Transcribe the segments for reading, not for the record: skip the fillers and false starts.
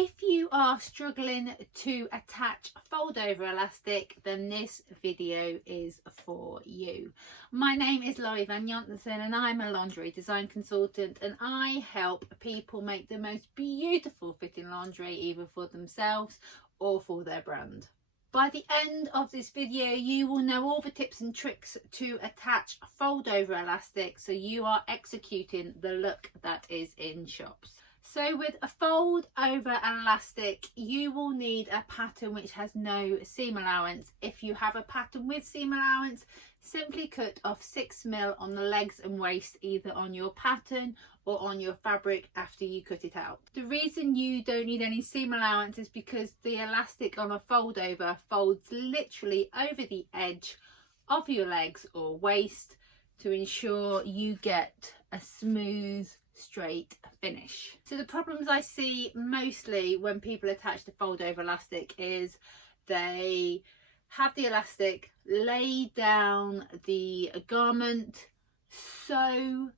If you are struggling to attach fold over elastic, then this video is for you. My name is Laurie Van Jontensen and I'm a lingerie design consultant, and I help people make the most beautiful fitting lingerie either for themselves or for their brand. By the end of this video, you will know all the tips and tricks to attach fold over elastic so you are executing the look that is in shops. So with a fold over elastic, you will need a pattern which has no seam allowance. If you have a pattern with seam allowance, simply cut off 6mm on the legs and waist, either on your pattern or on your fabric after you cut it out. The reason you don't need any seam allowance is because the elastic on a fold over folds literally over the edge of your legs or waist to ensure you get a smooth, straight finish. So the problems I see mostly when people attach the fold over elastic is they have the elastic, lay down the garment, sew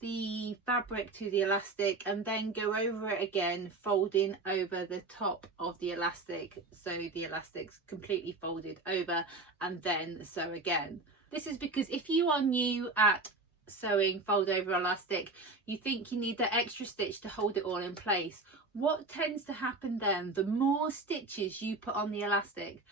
the fabric to the elastic, and then go over it again, folding over the top of the elastic so the elastic's completely folded over, and then sew again. This is because if you are new at sewing fold over elastic, you think you need that extra stitch to hold it all in place. What tends to happen then, the more stitches you put on the elastic,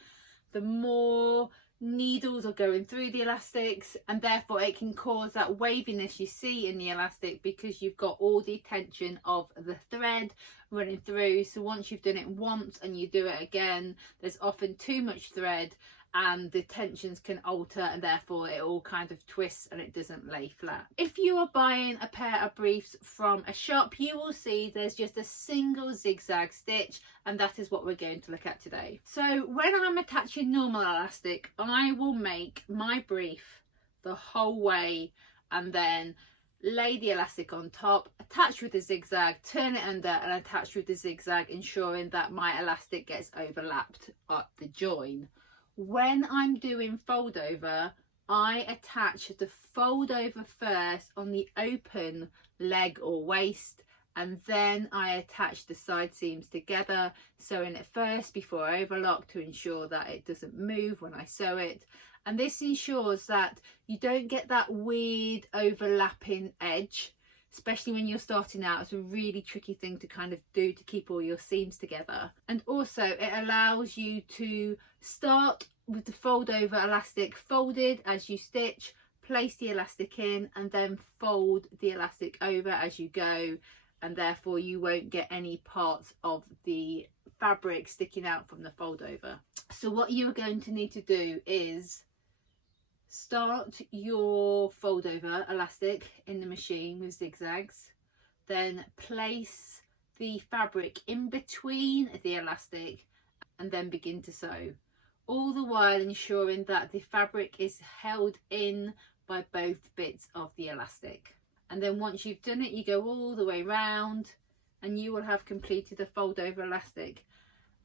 the more needles are going through the elastics, and therefore it can cause that waviness you see in the elastic because you've got all the tension of the thread running through. So once you've done it once and you do it again, there's often too much thread and the tensions can alter, and therefore it all kind of twists and it doesn't lay flat. If you are buying a pair of briefs from a shop, you will see there's just a single zigzag stitch, and that is what we're going to look at today. So when I'm attaching normal elastic, I will make my brief the whole way and then lay the elastic on top, attach with the zigzag, turn it under and attach with the zigzag, ensuring that my elastic gets overlapped at the join. When I'm doing fold over, I attach the fold over first on the open leg or waist, and then I attach the side seams together, sewing it first before I overlock to ensure that it doesn't move when I sew it. And this ensures that you don't get that weird overlapping edge, especially when you're starting out. It's a really tricky thing to kind of do to keep all your seams together. And also it allows you to start with the fold over elastic folded as you stitch, place the elastic in, and then fold the elastic over as you go, and therefore you won't get any parts of the fabric sticking out from the fold over. So what you're going to need to do is start your fold over elastic in the machine with zigzags, then place the fabric in between the elastic and then begin to sew, all the while ensuring that the fabric is held in by both bits of the elastic. And then once you've done it, you go all the way round and you will have completed a fold over elastic.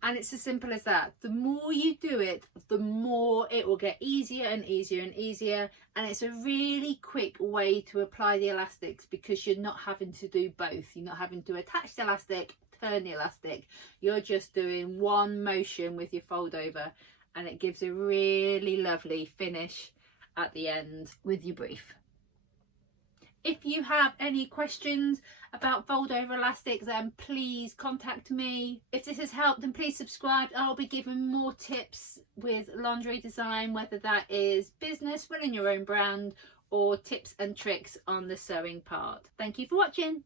And it's as simple as that. The more you do it, the more it will get easier and easier and easier. And it's a really quick way to apply the elastics because you're not having to do both. You're not having to attach the elastic, turn the elastic. You're just doing one motion with your fold over, and it gives a really lovely finish at the end with your brief. If you have any questions about fold over elastic, then please contact me. If this has helped, then please subscribe. I'll be giving more tips with lingerie design, whether that is business, running your own brand, or tips and tricks on the sewing part. Thank you for watching.